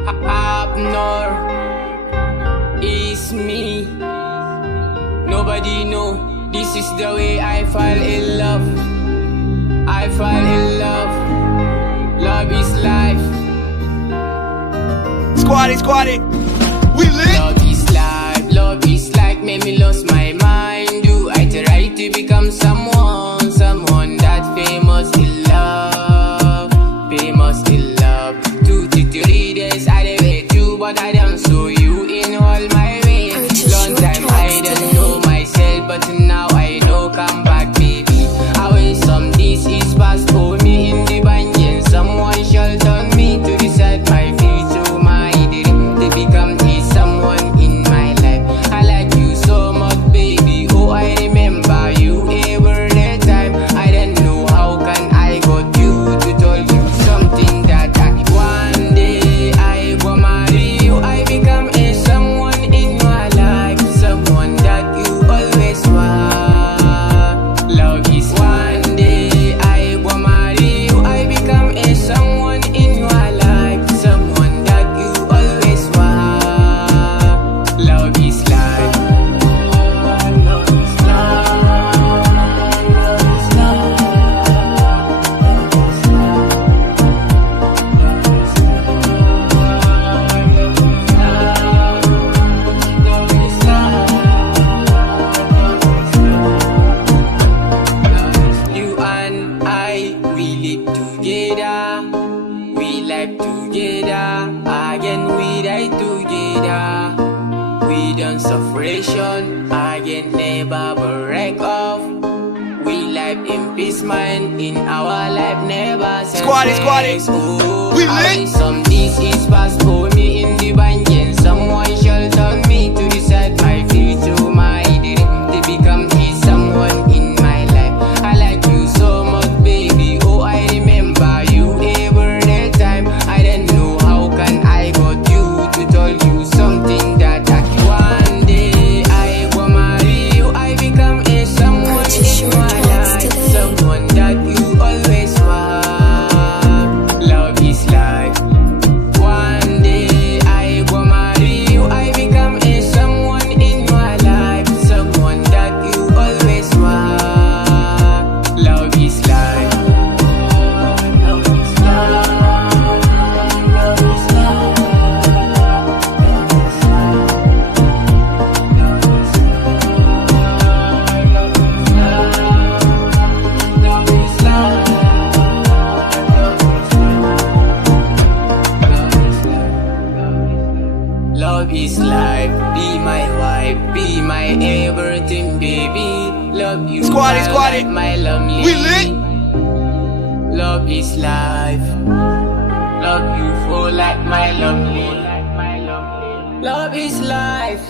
Habnur, it's me. Nobody know this is the way I fall in love. I fall in love. Love is life. Squatty, we lit. Love is life. Love is like made me lost my mind. Do I try to become someone that famous in love, famous in love. 2 to 3 days I dey wait you, but I don't show you in all my ways. Long time I don't know myself, but now I know. Come back, baby. Away some this is past for me in the banyan. Someone shall turn me to the side, my future, my dream to become this someone in my life. I like you so much, baby. Oh, I remember you every time. I don't know how can I got you to tell you something that one day I will marry you. I become a someone in my life, someone that you always want. Love is one day I will marry you. I become a someone in my life, someone that you always want. Love is life. Love is life. Love is You and I, we live together. We live together. Again, we die together. We done separation. Again, never break off. We live in peace, mind. In our life, never Squatty, Oh, we lit. some this is past for me in the banyan. Someone shall turn me to the side, my future, my dream to become his someone in my life. I like you so much, baby. Oh, I remember you every time. I don't know how can I got you to tell you something that one day I will marry you. I become a someone in my life, someone that you always want. Love is life. One day I will marry you. I become a someone in my life, someone that you always want. Love is life. Love is life. Love is life. Love is life, be my wife, be my everything, baby. Love you, Squatty, like my lonely. we lit. Love is life. Love you for like my lonely. Love is life.